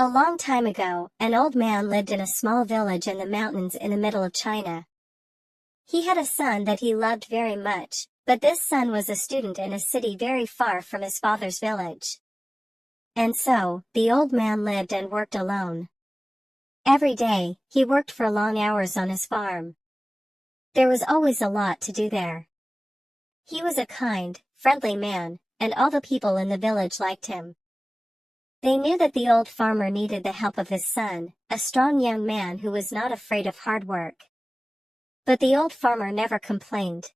A long time ago, an old man lived in a small village in the mountains in the middle of China. He had a son that he loved very much, but this son was a student in a city very far from his father's village. And so, the old man lived and worked alone. Every day, he worked for long hours on his farm. There was always a lot to do there. He was a kind, friendly man, and all the people in the village liked him. They knew that the old farmer needed the help of his son, a strong young man who was not afraid of hard work. But the old farmer never complained.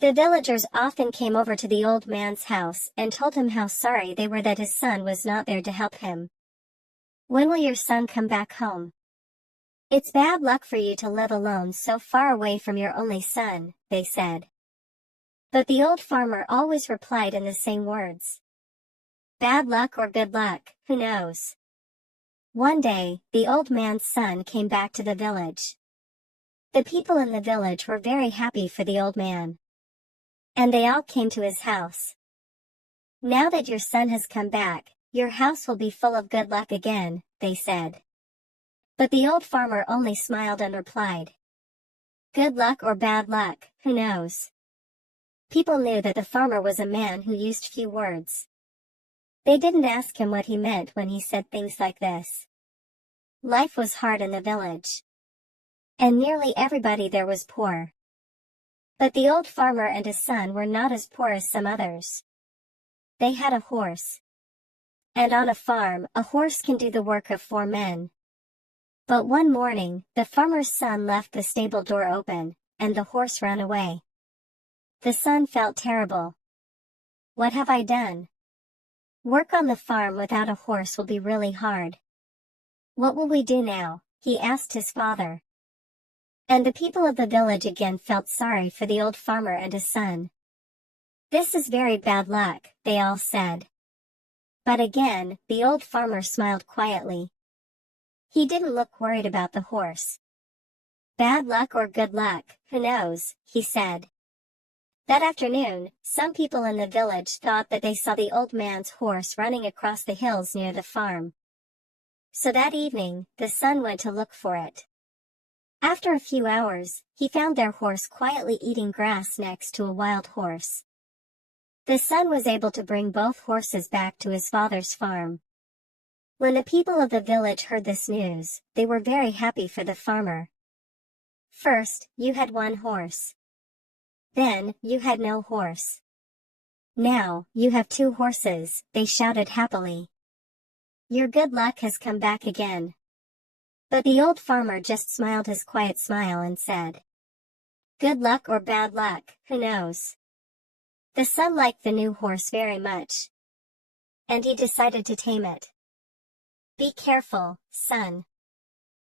The villagers often came over to the old man's house and told him how sorry they were that his son was not there to help him. "When will your son come back home? It's bad luck for you to live alone so far away from your only son," they said. But the old farmer always replied in the same words. Bad luck or good luck, who knows? One day, the old man's son came back to the village. The people in the village were very happy for the old man. And they all came to his house. "Now that your son has come back, your house will be full of good luck again," they said. But the old farmer only smiled and replied, "Good luck or bad luck, who knows?" People knew that the farmer was a man who used few words. They didn't ask him what he meant when he said things like this. Life was hard in the village. And nearly everybody there was poor. But the old farmer and his son were not as poor as some others. They had a horse. And on a farm, a horse can do the work of 4 men. But one morning, the farmer's son left the stable door open, and the horse ran away. The son felt terrible. "What have I done? Work on the farm without a horse will be really hard. What will we do now?" he asked his father. And the people of the village again felt sorry for the old farmer and his son. "This is very bad luck," they all said. But again, the old farmer smiled quietly. He didn't look worried about the horse. "Bad luck or good luck, who knows?" he said. That afternoon, some people in the village thought that they saw the old man's horse running across the hills near the farm. So that evening, the son went to look for it. After a few hours, he found their horse quietly eating grass next to a wild horse. The son was able to bring both horses back to his father's farm. When the people of the village heard this news, they were very happy for the farmer. First, you had one horse. Then, you had no horse. Now, you have 2 horses, they shouted happily. Your good luck has come back again. But the old farmer just smiled his quiet smile and said, "Good luck or bad luck, who knows?" The son liked the new horse very much. And he decided to tame it. "Be careful, son.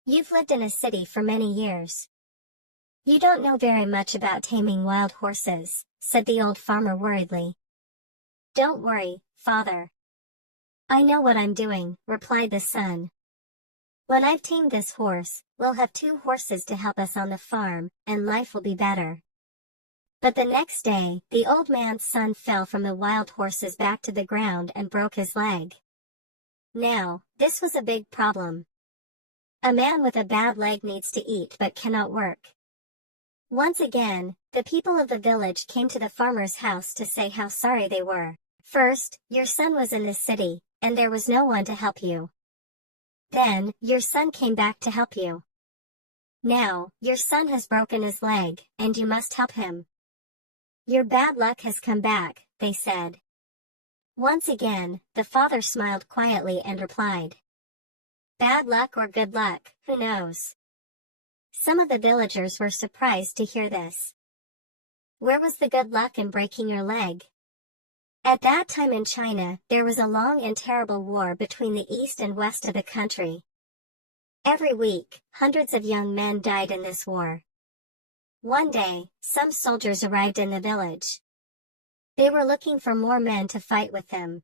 You've lived in a city for many years. You don't know very much about taming wild horses," said the old farmer worriedly. "Don't worry, father. I know what I'm doing," replied the son. "When I've tamed this horse, we'll have 2 horses to help us on the farm, and life will be better." But the next day, the old man's son fell from the wild horses back to the ground and broke his leg. Now, this was a big problem. A man with a bad leg needs to eat but cannot work. Once again, the people of the village came to the farmer's house to say how sorry they were. "First, your son was in the city, and there was no one to help you. Then, your son came back to help you. Now, your son has broken his leg, and you must help him. Your bad luck has come back," they said. Once again, the father smiled quietly and replied, "Bad luck or good luck, who knows?" Some of the villagers were surprised to hear this. Where was the good luck in breaking your leg? At that time in China, there was a long and terrible war between the east and west of the country. Every week, hundreds of young men died in this war. One day, some soldiers arrived in the village. They were looking for more men to fight with them.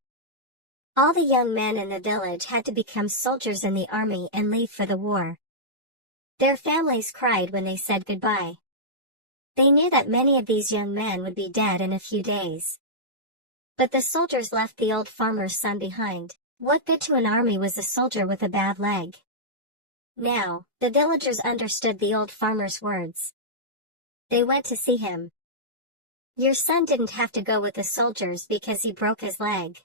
All the young men in the village had to become soldiers in the army and leave for the war. Their families cried when they said goodbye. They knew that many of these young men would be dead in a few days. But the soldiers left the old farmer's son behind. What good to an army was a soldier with a bad leg? Now, the villagers understood the old farmer's words. They went to see him. Your son didn't have to go with the soldiers because he broke his leg.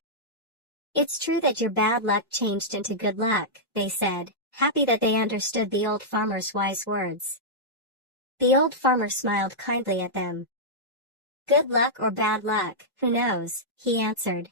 It's true that your bad luck changed into good luck, they said, happy that they understood the old farmer's wise words. The old farmer smiled kindly at them. Good luck or bad luck, who knows, he answered.